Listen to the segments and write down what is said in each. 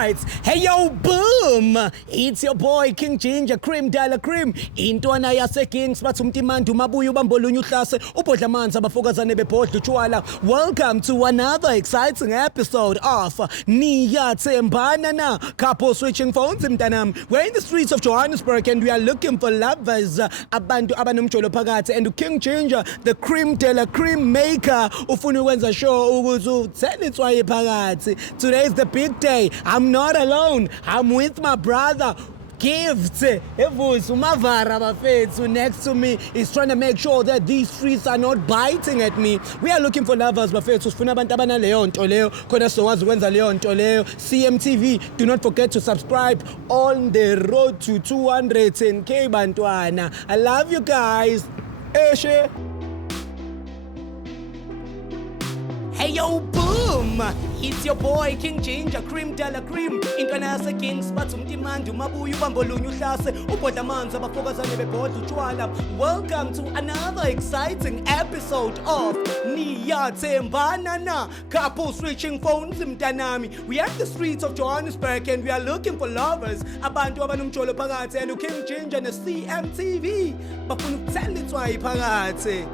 right. Hey yo, boom! It's your boy King Ginger, Cream Dala Cream. Intwana yase Kings bathi umtimandi umabuya ubambolunye uhlase ubhodla amanzi abafokazane bebhodla utshwala. Welcome to another exciting episode of Niyathembana Na. Couple switching phones mntanami. We're in the streets of Johannesburg and we are looking for lovers. Abantu abanomjolo phakathi and King Ginger, the Cream Dala Cream maker, ufuna ukwenza show ukuthi uthele itswaye phakathi. Today is the big day. I'm not alone. I'm with my brother. Gifts, Evus, Umavara Bafetsu next to me is trying to make sure that these streets are not biting at me. We are looking for lovers, Bafetsu, Funabantabana Leon Toleo, Konasoaz Wenza Leon Toleo, CMTV. Do not forget to subscribe on the road to 210K Bantwana. I love you guys. Eshe. Hey yo, boom! It's your boy King Ginger, Cream Dala Cream. Intwana yase Kings bathi umtimandi umabuya ubambolunye uhlase ubhodla amanzi abafokazane bebhodla utshwala. Welcome to another exciting episode of Niyathembana Na. Couple switching phones mntanami. We are in the streets of Johannesburg and we are looking for lovers. Abantu abanomjolo phakathi and King Ginger ne CMTV bafuna ukuthela itswayi phakathi.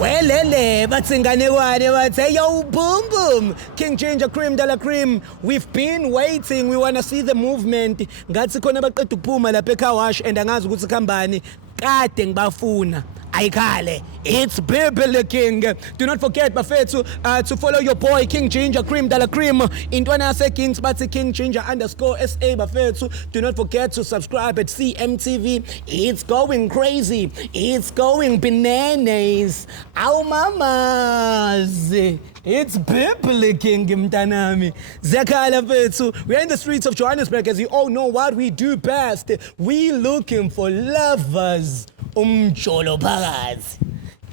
Welele, batsinganekwane bathi hey yo, boom boom. King Ginger, Cream Dala Cream. We've been waiting. We want to see the movement. Ngathi khona baqeda ukuphuma lapha ecar wash and angazi ukuthi khambani. Kade ngibafuna. Ayikale. It's Bible King. Do not forget Bafethu to follow your boy King Ginger, Cream Dala Cream. Intwana yase Kings bathi King Ginger _SA Bafethu. Do not forget to subscribe at CMTV. It's going crazy. It's going bananas. Aw mamas. It's Bible King mntanami. Zekhala Bafethu. We're in the streets of Johannesburg as you all know what we do best. We looking for lovers. Umjolo phakathi.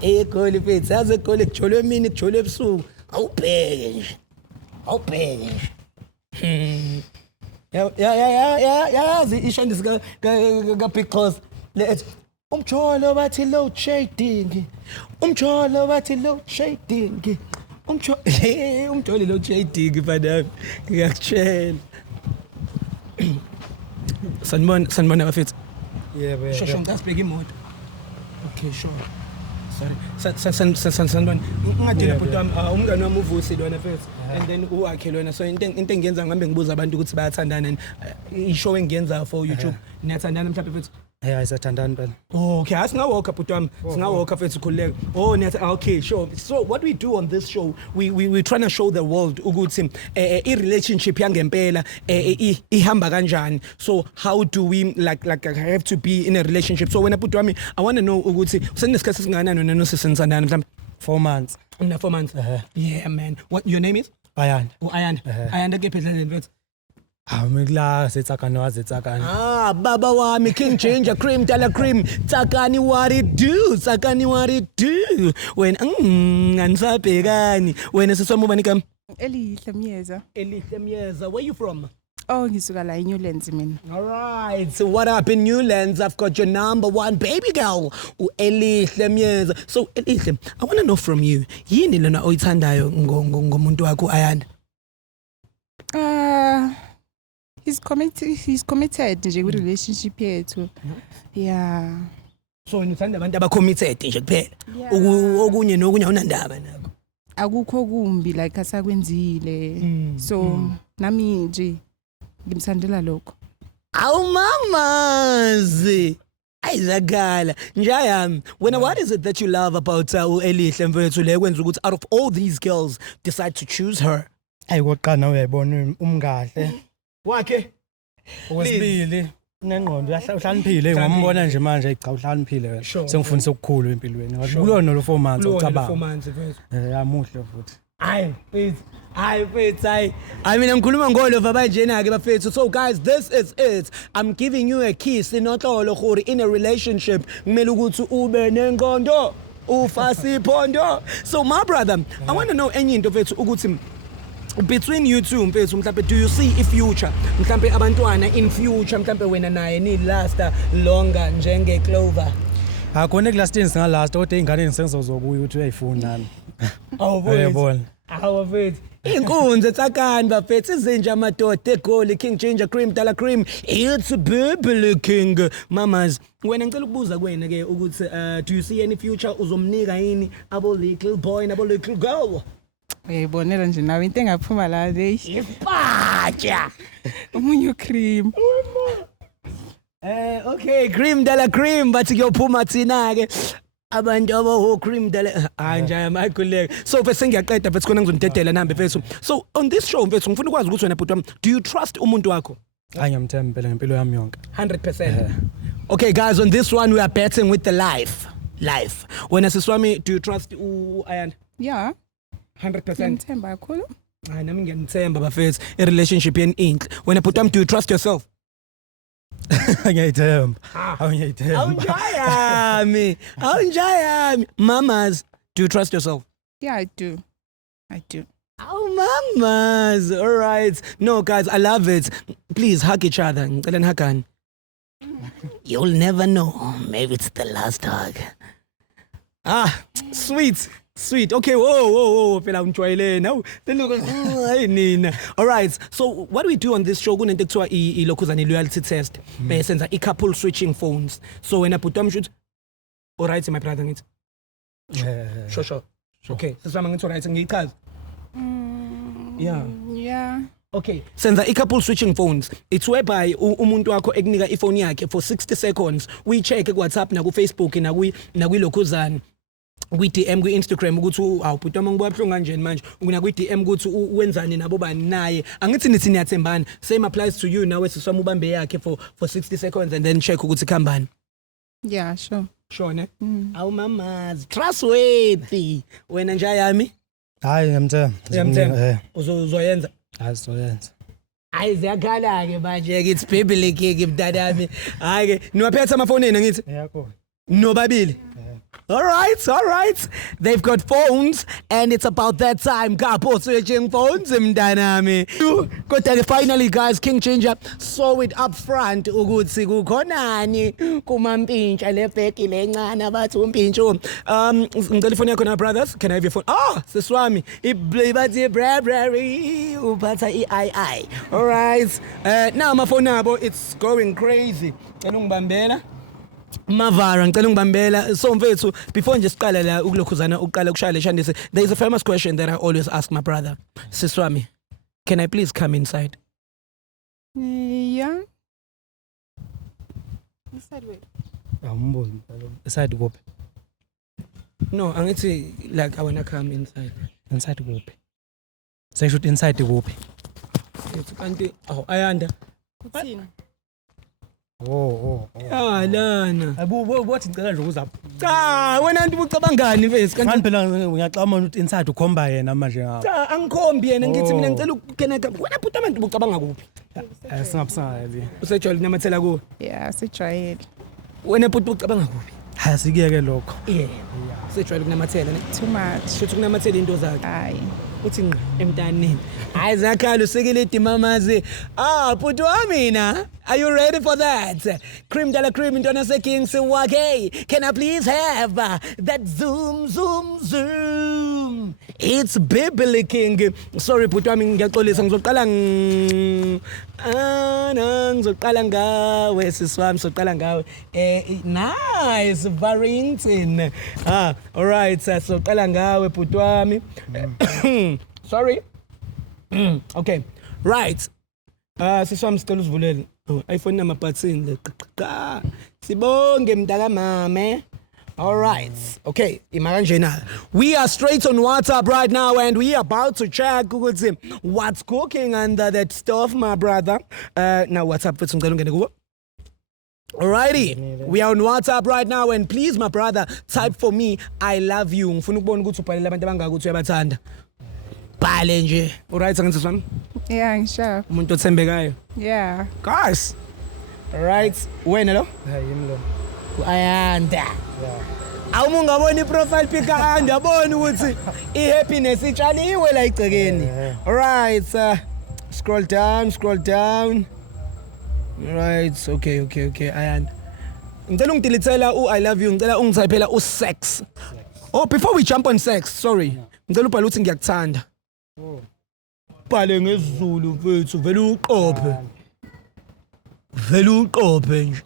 Egoli mfethu, yazi egoli kujolo emini kujolo ebusuku. Awubheke nje. Awubheke nje. Yazi ishondisi ka Big Cause. Let's umjolo bathi load shading. Umjolo bathi load shading. Umjolo load shading mfana. Ngiyakutshela. Sanibona bafethu. Yeah. Shosho ngasibheka imoto. Okay, sure. Sorry. Sanibona. Ngadila bhuti wami umngane wami uvusi lona first and then uwakhe lona so into engiyenza ngihambe ngibuza abantu ukuthi bayathandana and ishow engiyenza for YouTube. Niyathandana mhlawumbe first? Yeah, isathandana phela. Oh, okay. Asingawalk bhuti wami. Singawalk first ukhuleka. Oh, okay, sure. So what we do on this show, we trying to show the world ukuthi I relationship yangempela ihamba kanjani. So how do we like have to be in a relationship? So when I put wami I want to know ukuthi usenesikhathi singakanani wena nosisenzandana mhlawumbe 4 months. 4 months. Yeah, man. What your name is? Ayan. Oh, Ayan. Ayan ngephendleni mfethu. Awumla setsakana wazetsakana. Baba wami King Ginger, Cream Dala Cream. Tsakani what it do? Tsakani what it do? When anisabhekani. Wena sisoma ubani kam? Elihle Myeza. Elihle Myeza. Where you from? Oh, ngisuka la eNewlands mina. All right. So what up in Newlands? I've got your number one baby girl. Elihle Myeza. So Elihle, I want to know from you. Yini lona oyithandayo ngomuntu wakho Ayanda? He's committed nje ku relationship yethu. Yeah. So nithanda abantu abacommitted nje kuphela. Okunye nokunye awunandaba nako. Akukho kumbi like asakwenzile. So nami nje ngimsandela lokho. Aw mamazi. Ayizakala. Njayami. Wena what is it that you love about Elihle mfethu le kwenza ukuthi out of all these girls decide to choose her? Ayikoqana uyayibona umkahle. Wakhe Okwesibili unengqondo uhlaniphile ngombona nje manje cha uhlaniphile wena. Sengifundisa ukukhulu empilweni. Kulona lo 4 months ucabanga. 4 months mfethu. Yamuhle futhi. Hayi mfethu. I mean ngikhuluma ngolova banjena ke bafethu. So guys, this is it. I'm giving you a kiss inohlolo gore in a relationship kumele ukuthi ube nengondo ufasi phondo. So my brother, I want to know enye into mfethu ukuthi between you two mfethu mhlambe do you see future mhlambe abantwana in future mhlambe wena naye ni last longer njenge Clover Akhona ekulastini singalast kodwa ingane ngisengizozokuya ukuthi uyayifuna nami. Awubona. Awufethu. Inkunzi etsakani bafethu izinja amadoda egoli King Ginger Cream Dala Cream it's Bibli King mamas wena ngicela ukubuza kuwena ke ukuthi do you see any future uzomnika yini abo little boy nabo little girl Uyayibonela nje nawe into engaphuma la leyi. Ipatsha. Umunye cream. Okay Cream Dala Cream bathi kuyophuma thina ke abantu abo Cream Dala njaya mayikhuleke so bese ngiyaqeda bese khona ngizondedela nambe mfethu so on this show mfethu ngifuna ukwazi ukuthi wena bhuti wami do you trust umuntu wakho Ngiyamthemba phela ngempilo yami yonke 100%. Okay guys, on this one we are betting with the life. Wena siswami do you trust Ayanda? Yeah. 100%. Ngiyamthemba kakhulu. Hayi nami ngiyamthemba bafethu i relationship yen inhle. Wena bhuti wami do you trust yourself? Ngiyayithemba. Ngiyayithemba. Awunjayami. Mamas, do you trust yourself? Yeah, I do. Oh mamas. All right. No guys, I love it. Please hug each other. Ngicela nihagani. You'll never know. Maybe it's the last hug. Sweet. Okay, whoa. Phela ungijwayele now. Then look, hey nina. All right. So what do we do on this show? Kunento kuthiwa ilokhuzana loyalty test. Senza couple switching phones. So when I put them shoot. All right, my brother ngithi. Sure. Okay. Sisama ngithi all right ngiyichaza. Yeah. Okay, senza couple switching phones. It's whereby umuntu wakho ekunika iphone yakhe for 60 seconds. We check ku WhatsApp na ku Facebook na ku lokhuzana. Kwi DM ku Instagram ukuthi awubhuti wami ngibuya buhlungu kanjeni manje. Ukuna ku DM ukuthi wenzani nabo bani naye. Angithi nithi niyathembana. Same applies to you now wesiswami ubambe yakhe for 60 seconds and then check ukuthi khambani. Yeah, sure. Sure ne? Awu mamas, trustworthy. Wena njayami? Hayi ngiyamthemba. Uzoyenza? Azoyenza. Hayi ziyakhala ke manje ke it's Bibli King mdadami. Hayi ke niwaphethe amafonini ngithi? Yakho. Nobabili. All right. They've got phones and it's about that time. Kapo switching phones mntanami. Kodwa finally guys King Ginger saw it up front ukuthi kukhonani kumampintsha lebheki lencane abathi umpintsho. Ngicela ifoni yakho na brothers. Can I have your phone? Siswami. Ibathi Bravery uphatha iii. All right. Now my phone nabo it's going crazy. Ngicela ungibambela. Mavara ngicela ngibambela so mfethu before nje siqala la ukulokhuzana uqala ukushaya leshandise there is a famous question that I always ask my brother Siswami can I please come inside Yeah. Inside where? Awumbuzi inside kuphi No angithi like I wanna come inside inside kuphi Say shoot inside kuphi It's kanti Ayanda Kuthini? Lana Abubothi ngicela nje ukuzapha cha wena antu ucabangani mfethu kanti manje phela ngiyaqama ukuthi inside ukhomba yena manje ngawo cha angikhombi yena ngithi mina ngicela ukukeneka wena bhuti abantu ucabanga kuphi singabusanga usejwayele namathela kuwe Yeah, sijwayele. wena bhuti ucabanga kuphi Hasikiyeke lokho usejwayele kunamathela ne Too much. shothi kunamathela into zakhe Hayi. uthi ngqa emntanini hayi zakhala usekeledi mamazi bhuti wamina are you ready for that Cream Dala Cream intwana seking siwake can I please have that zoom it's Bibli King sorry bhuti wami ngiyaxolisa ngizoqala ngawe siswami soqala ngawe nice Barrington all right soqala ngawe bhuti wami sorry okay right siswami sicela usivulele iPhone number button leqa sibonge mntaka mame all right okay imanje we are straight on WhatsApp right now and we are about to check ukuthi what's cooking under that stuff my brother now WhatsApp futhi ngicela ungene kubo Alrighty, we are on WhatsApp right now and please my brother type for me I love you ngifuna ukubona ukuthi ubhalele abantu abangaka ukuthi uyabathanda bhale nje alright angithi swami Yeah, ngisho. umuntu othembekayo Yeah. guys alright wena lo hayi yimi lo Ayanda Awuma ungabona iprofile pic kahandi yabona ukuthi ihappiness itshaliwe la igcekeni. Alright, scroll down. Right, okay, ayanda. Ngicela ungidilithela I love you, ngicela ungitypela sex. Oh, before we jump on sex, sorry. Ngicela ubhale ukuthi ngiyakuthanda. Bhale ngesiZulu mfethu, vele uqophe nje.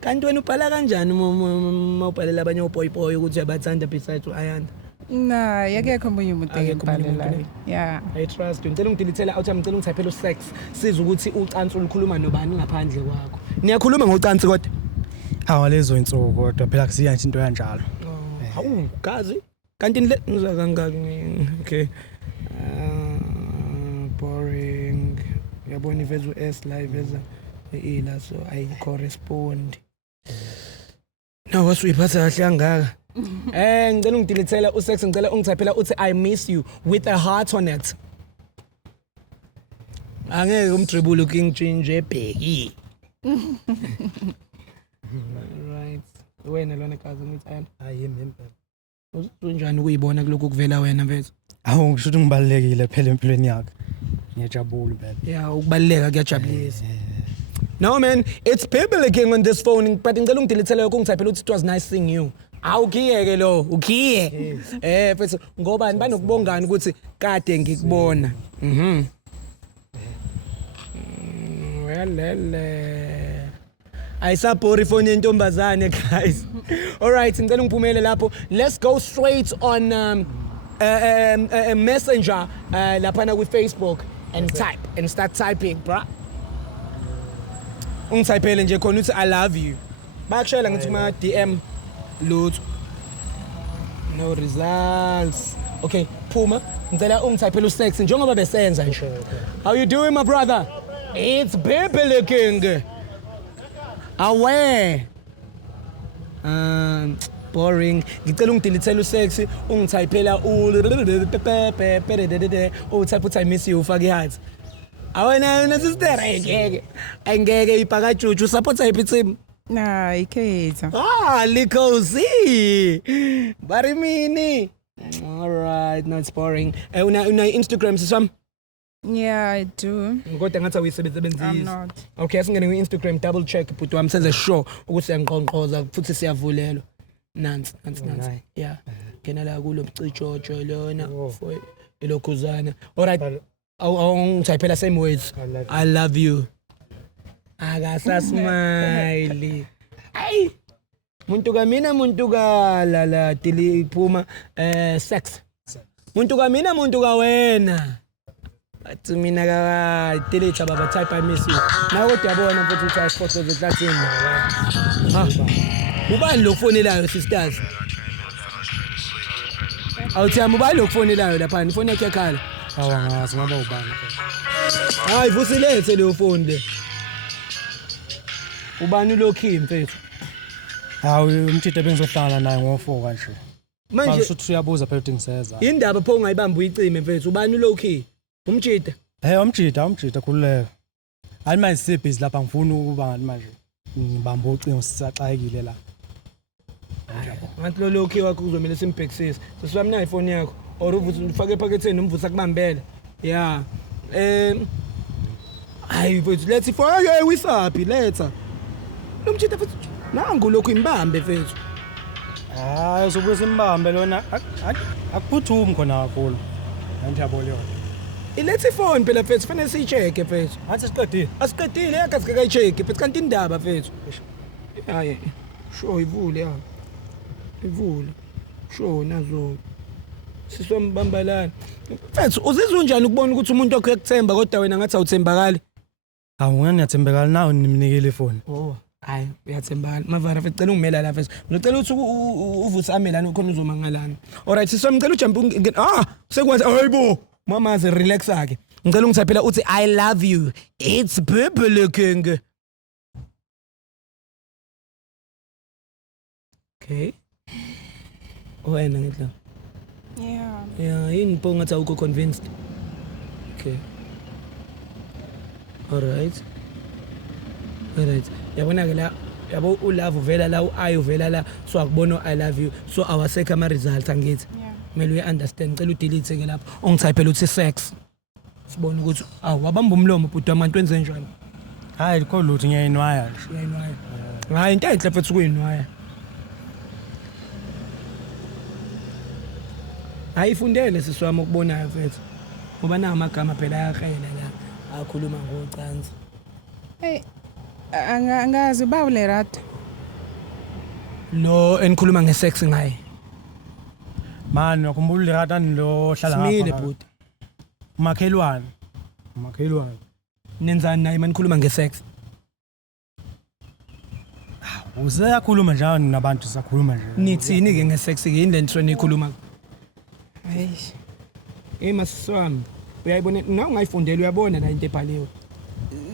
Kanti wena ubhala kanjani uma ubhalela abanye oboy ukuthi uyabathanda besides uAyanda? Nah, yakekho omunye umuntu engibhalela. Yeah. I trust you. Ngicela ungidilithela out ngicela ungitypela sex. Siza ukuthi ucansi olukhuluma nobani ngaphandle kwakho. Niyakhuluma ngocansi kodwa? Hawa lezo insuku kodwa phela kusiya nje into kanjalo. Hawu, gazi. Kanti ngizwa kangaki? Okay. Boring. Uyabona iveza uS live eza ila so I correspond. No, wasuyiphatha kahle kangaka. Ngicela ungidilithela usex ngicela ungitypela uthi I miss you with a heart on it. Angeke umdribule King Change ebheki. Right. Wena lona kazi ngithi ayana. Hayi impela. Uzunjani ukuyibona kuloko kuvela wena mfethu? Awu ngisho ukuthi ngibalekile phela empilweni yakhe. Ngiyajabula phela. Yeah, ukubaleka kuyajabulisa. No man, it's people again on this phone but ngicela ungidilithele yonke ungitypela uthi it was nice seeing you. Awukhiyeke lo, ukhiye. Mfethu ngoba banokubongana ukuthi kade ngikubona. Welele. Ayisabhori phone yentombazane guys. All right, ngicela ngiphumele lapho. Let's go straight on Messenger lapha na ku Facebook and type and start typing, bra. Ungitypele nje khona uthi I love you. Bakushela ngithi ma DM lutho. No results. Okay, Puma, ngicela ungitypele usex njengoba besenza nje. How you doing my brother? It's baby looking. Aware. Boring. Ngicela ungidilithele usex ungitypela type uthi I miss you ufake iheart. Awena sister angeke ipakajuju support ayiphi team? Nah, ikhetha. Likosi. Bari mini. All right, not boring. Una Instagram sisam? Yeah, I do. Kodwa ngathi uyisebenzisa. I'm not. Okay, asingene ku Instagram double check but wami senze sure ukuthi siyangqonqoza futhi siyavulelwa. Nansi. Yeah. Ngena la kulo mcijojo lona for ilokhuzana. All right. Ngithayphela same words. I love you. Akasa smile. Ay. Muntu kamina muntu ka la diliphuma sex. Muntu kamina muntu ka wena. Bathi mina ka delete baba type I miss you. Nawe kodwa yabona mfethu uthi ayiphosto zehlathini. Ubani lokufonelayo sisters? Awuthiyama ubani lokufonelayo lapha ifoni yakhe yakhala. Awangazi ngaba ubani. Hayi vusilethe leyo phone le. Ubani lokhi mfethu? Hawu umtshithe bengizohlangana naye ngo4 kanje. Manje usuthi uyabuza phela ukuthi ngiseza. indaba pho ungayibamba uyicime mfethu ubani lokhi? Umtshithe. Umtshitha khululeka. Hayi manje sibhizi lapha ngifuna ukuba ngani manje. Ngibamba ucingo sisaxayekile la. Ngathi lo lokhi wakho kuzomela simbhekisise. Sesibami na iPhone yakho or uvusa ufake ephaketheni umvusa kubambela. Yeah. Hayi mfethu let's ifake wisaphi letha. Lo mtshithe mfethu nangu lokhu imbambe mfethu. Hayi uzobuye simbambe lona akuphuthumi khona kakhulu. Ngiyabona yona. Ilethe iphone phela mfethu fanele siyicheke mfethu. Athi siqedile. Asiqedile yakhe kayicheke mfethu kanti indaba mfethu. Hayi. Sure ivule ya. Ivule. Sure nazo. Sisombambalana. Mfethu uzizwa unjani ukubona ukuthi umuntu wakho ukuthemba kodwa wena ngathi awuthembakali? Hawu ngani ngiyathembekala nawe nimnikele ifoni. Hayi uyathembakala. Mavara mfethu cela ungimela la mfethu. Ngicela ukuthi uvusa amelana khona uzomangalana. Alright sisomcela ujump sekwathi hayibo. Mama ze relax ake. Ngicela ungitypela uthi I love you. It's baby looking. Okay. Wena ngidla. Yeah. Yeah, yini pho ngathi awukho convinced. Okay. All right. Alright. Yabona ke la yabo ulove uvela la uayi uvela la so akubona I love you so awasekho ama results angithi. Kumele uye understand cela udelete ke lapho ongithayiphela uthi sex. Sibone ukuthi wabamba umlomo bhuti wamantu wenze njani. Hayi likho lutho ngiyayinwaya nje. Uyayinwaya. Hayi into enhle futhi kuyinwaya. Ayifundele siswami ukubonayo mfethu. Ngoba na amagama phela ayakhela la akhuluma ngocansi. Hey, angazi uba ulerata. Lo enikhuluma ngesex ngaye. Man ngikhumbula lirata lo hlala ngapha. Simile bhuti. Makhelwane. Nenzani naye manikhuluma ngesex? Useyakhuluma njalo nabantu sisakhuluma nje. Nithini ke ngesex ke yini lento enikhuluma? Hayi. Masiswami. Uyayibona na ungayifundela uyabona la into ebhaliwe.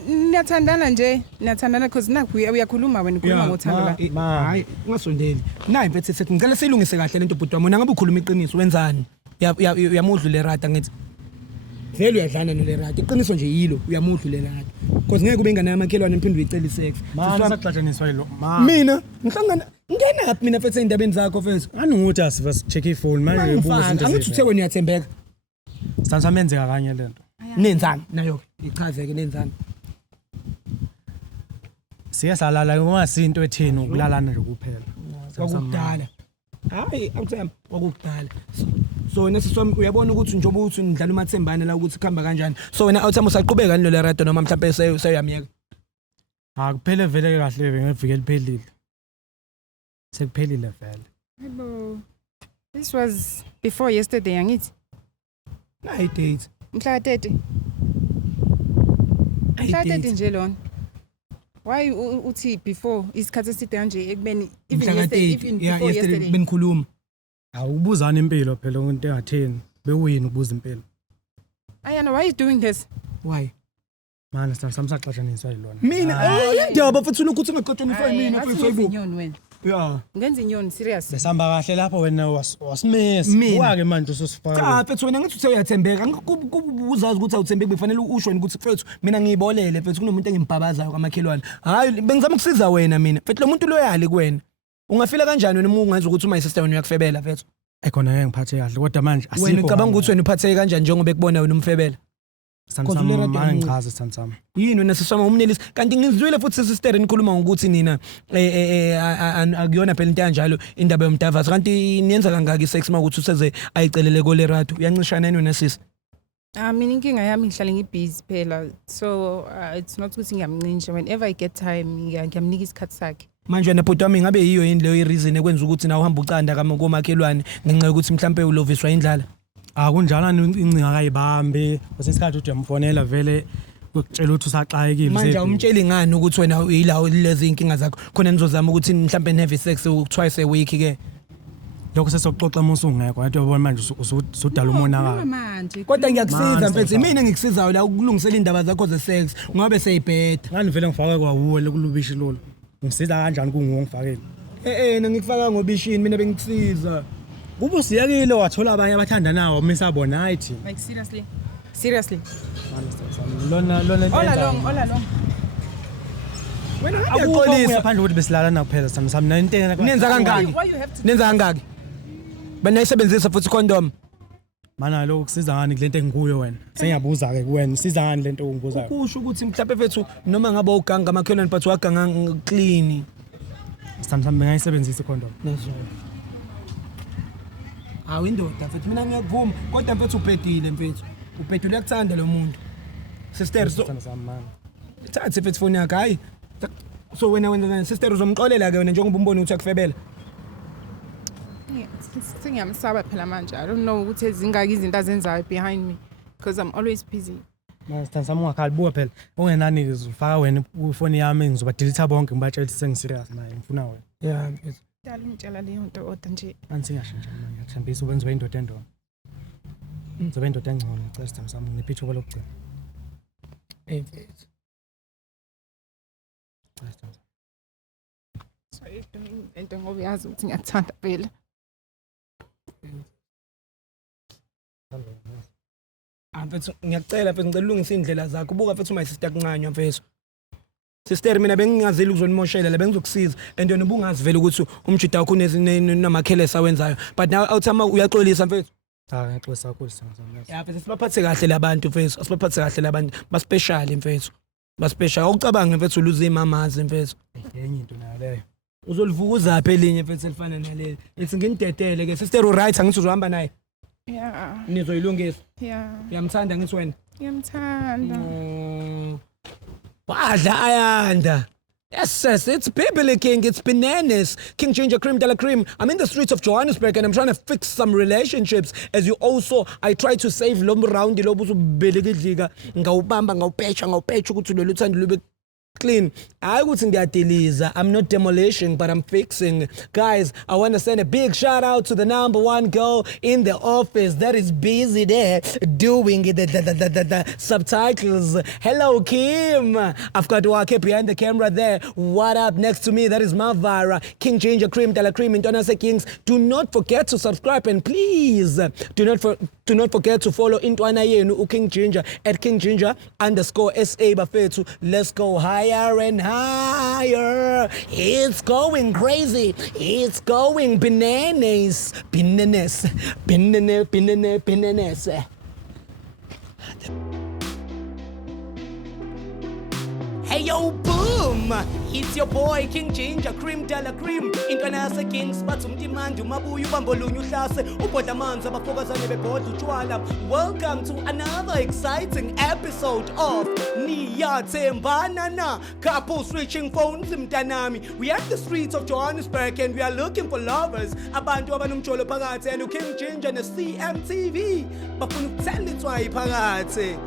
Niyathandana because nakho uyakhuluma wena ukhuluma ngothando la. Hayi ungasondeli. Nayi mfethu sethi ngicela silungise kahle lento bhuti wami wena ngabe ukhuluma iqiniso wenzani? Uyamudlu le rata ngithi. Vele uyadlana nole rata. Iqiniso nje yilo uyamudlu le rata. Because ngeke kube ingane yamakhelwane imphinde uyicela isex. Saxatshaniswa yilo. Mina ngihlangana ngena laphi mina mfethu endabeni zakho mfethu. Angithi asiva check ifone manje ubuza into. Angithi uthe wena uyathembeka. Sansamenzeka kanye lento. Nenzani nayo ichazeke nenzani. Siyasalala kungasinto etheni ukulalana nje kuphela. Kwakudala. Hayi akuthemba kwakudala. So wena siswami uyabona ukuthi njoba uthi nidlala umathembane la ukuthi khamba kanjani. So wena awuthama usaqhubeka nalo rado noma mhlawumbe seyamyeka. Kuphele vele kahle ngeviki eliphelile. Sekuphelile vele. Yebo. This was before yesterday angithi. Nayi date. Mhla 30. Mhla 30 nje lona. Why uthi before isikhathi eside kanje ekubeni even yesterday benikhuluma. Awubuzana impilo phela umuntu engatheni bewuyini ubuza impilo. Ayana why you doing this? Why? Man samsaxatshaniswa yilona. Mina indaba futhi ukuthi ungaxotshaniswa yimina futhi soyibuka. Inyoni wena. Yeah. Ngenza inyoni serious. Besamba kahle lapho wena wasimesa. Wake manje usosifaka. Cha mfethu wena ngithi uthe uyathembeka. Uzazi ukuthi awuthembeki befanele usho ukuthi mfethu mina ngiyibolele mfethu kunomuntu engimbabazayo kwamakhelwane. Hayi bengizama ukusiza wena mina. Mfethu lo muntu loyali kuwena. Ungafila kanjani wena uma ungenza ukuthi my sister wena uyakufebela mfethu? Ekhona ngeke ngiphathe kahle kodwa manje asikho. Wena ucabanga ukuthi wena uphatheke kanjani njengoba ekubona wena umfebela? Sansamama ngichaza sansama. Yini wena siswama umnelisi kanti ngizwile futhi sister enikhuluma ngokuthi nina akuyona phela into kanjalo indaba yomdavazi kanti niyenza kangaki sex makuthi useze ayicelele kole rado uyancishana yini wena sisi? Mina inkinga yami ngihlale ngibusy phela so it's not ukuthi ngiyamncintsha whenever I get time ngiyamnika isikhathi sakhe. Manje wena bhuti wami ngabe yiyo yini leyo reason ekwenza ukuthi na uhamba ucanda komakhelwane ngenxa yokuthi mhlambe uloviswa indlala? Kunjalo incinga akayibambi kwesikhathi uthi uyamfonela vele ukutshela ukuthi usaxayekile manje umtsheli ngani ukuthi wena yilawo lezi inkinga zakho khona nizozama ukuthi mhlambe have sex twice a week ke lokho sesokuxoxa uma usungekho ngathi uyabona manje usudala umonakalo manje kodwa ngiyakusiza mfethu mina ngikusizayo la ukulungisela indaba zakho ze sex ngabe seyibheda ngani vele ngifake kwawuwe lokulubishi lolo ngisiza kanjani kunguwe ngifakele ngikufaka ngobishini mina bengikusiza kubo siyakile wathola abanye abathandanayo misabona hayi like seriously lona all along wena akuxolisa phandle ukuthi besilalana kuphela sami nantena nenza kangaki banayisebenzisa futhi condom mana lokho kusiza ngani kulento engikuyo wena sengiyabuza ke kuwena siza ngani lento ongibuzayo kusho ukuthi mhlawumbe fethu noma ngabe uganga amakhelwane but waganga clean sami ngayisebenzisa condom nezo indoda mfethu mina ngiyakuvuma kodwa mfethu ubhedile mfethu ubhedule ukuthanda lo muntu sister so thathe mfethu phone yakhe hayi so wena sister uzomxolela ke wena njengoba umbone ukuthi akufebela sengiyamsaba phela manje I don't know ukuthi ezingaki izinto azenzayo behind me because I'm always busy. Masithandwa sami ungakhali buka phela ungenani ke uzofaka wena ifoni yami ngizobadelete bonke ngibatshela ukuthi sengiserious naye ngifuna wena yeah mfethu dala ungitshela leyo nto kodwa nje ansingashintsha mina ngiyathembisa ukwenza indoda endona ngizoba indoda engcono ngicela sithandwa sami ngipithuka lokugcina mfethu so into ngoba yazi ukuthi ngiyathanda phela mfethu ngiyacela mfethu ngicela ulungise indlela zakho buka mfethu my sister kunqanywa mfethu sister mina bengingazeli ukuzonimoshela la bengizokusiza and yena ubungazi vele ukuthi umjida wakho unezinamakhele sawenzayo but now awuthama uyaxolisa mfethu Cha ngixolisa kakhulu sangizamela. yeah mfethu sibaphathe kahle labantu mfethu asibaphathe kahle labantu ba-special mfethu ba-special awucabanga mfethu uluza imamazi mfethu Enye into nayo leyo. uzolivuka apha elinye mfethu elifana naleli ethi nginidedele ke sister right angithi uzohamba naye Yeah. nizoyilungisa Yeah. uyamthanda ngithi wena Ngiyamthanda. Wadla ayanda. Yes, it's Bibli King, it's bananas. King Ginger Cream Della Cream. I'm in the streets of Johannesburg and I'm trying to fix some relationships. As you also, I try to save lom round the lobusu belegidliga. Ngawubamba ngawupecha ukuthi lo luthando lube clean. I would think that I'm not demolishing, but I'm fixing. Guys, I want to send a big shout out to the #1 girl in the office that is busy there doing the subtitles. Hello, Kim. I've got Wake behind the camera there. What up? Next to me, that is Mavara, King Ginger Cream, Della Cream, Intonase Kings. Do not forget to subscribe and please do not forget to follow Intwana Yenu King Ginger at King Ginger _SA Bafethu. Let's go higher and higher. It's going crazy. It's going bananas. Bananas. Hey yo, boom! It's your boy King Ginger Cream Della Cream. Intwana Kings bathi umtimandi umabuya ubambolunye uhlase ubhodla amanzi abafokazane bebhodla utshwala. Welcome to another exciting episode of Niyathembana na couple switching phones mntanami. We are in the streets of Johannesburg and we are looking for lovers. Abantu abanomjolo phakathi and King Ginger ne CMTV bafuna ukuthela itswayi phakathi.